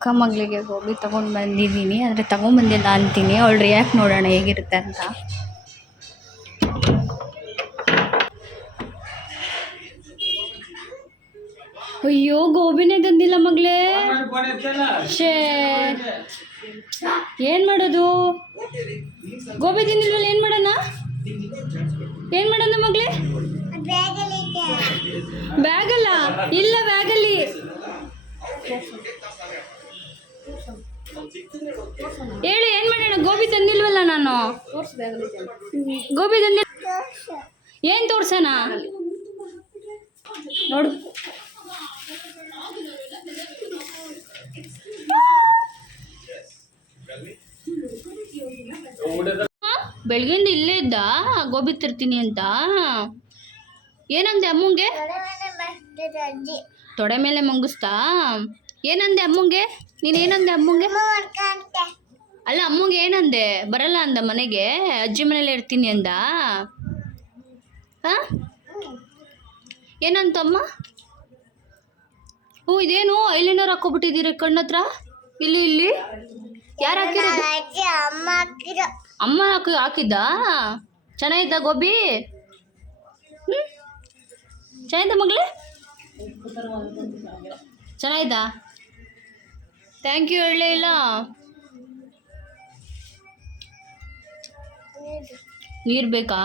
ಅಕ್ಕ ಮಗಳಿಗೆ ಗೋಬಿ ತಗೊಂಡು ಬಂದಿದ್ದೀನಿ, ಆದರೆ ತಗೊಂಬಂದಿಲ್ಲ ಅಂತೀನಿ. ಅವಳು ರಿಯಾಕ್ಟ್ ನೋಡೋಣ ಹೇಗಿರುತ್ತೆ ಅಂತ. ಅಯ್ಯೋ ಗೋಬಿನೇ ತಂದಿಲ್ಲ ಮಗಳೇ. ಶೇ ಏನು ಮಾಡೋದು? ಗೋಬಿ ತಿಂದಿಲ್ವಲ್ಲ, ಏನು ಮಾಡೋಣ? ಏನು ಮಾಡೋಣ ಮಗಳೇ? ಬ್ಯಾಗಲ್ಲ, ಇಲ್ಲ ಬ್ಯಾಗಲ್ಲಿ. ಹೇಳಿ ಏನು ಮಾಡೋಣ? ಗೋಬಿ ತಂದಿಲ್ವಲ್ಲ ನಾನು. ಗೋಬಿ ತಂದಿಲ್ಲ. ಏನು ತೋರ್ಸೋಣ ನೋಡು. ಬೆಳಗ್ಗೆಯಿಂದ ಇಲ್ಲೇ ಇದ್ದ ಗೋಬಿ ತರ್ತೀನಿ ಅಂತ. ಏನಂದೆ ಅಮ್ಮಂಗೆ? ತೊಡೆ ಮೇಲೆ ಮಂಗಿಸ್ತಾ? ಏನಂದೆ ಅಮ್ಮಂಗೆ? ನೀನೇನಂದೆ ಅಮ್ಮಂಗೆ? ಅಲ್ಲ, ಅಮ್ಮಂಗೆ ಏನಂದೆ? ಬರಲ್ಲ ಅಂದ ಮನೆಗೆ, ಅಜ್ಜಿ ಮನೇಲಿ ಇರ್ತೀನಿ ಅಂದ. ಹಾಂ, ಏನಂತಮ್ಮ? ಹ್ಞೂ, ಇದೇನು ಐಲೈನರ್ ಹಾಕ್ಕೊಬಿಟ್ಟಿದ್ದೀರಿ ಕಣ್ಣತ್ರ? ಇಲ್ಲಿ ಯಾರು ಹಾಕಿರೋದು? ಅಮ್ಮ ಹಾಕಿದ್ದ? ಚೆನ್ನಾಗಿದ್ದ ಗೋಬಿ? ಹ್ಞೂ, ಚೆನ್ನಾಗಿದ್ದ ಮಗಳೇ? ಚೆನ್ನಾಗಿದ್ದ? ಥ್ಯಾಂಕ್ ಯು ಹೇಳಲೇ ಇಲ್ಲ. ನೀರು ಬೇಕಾ?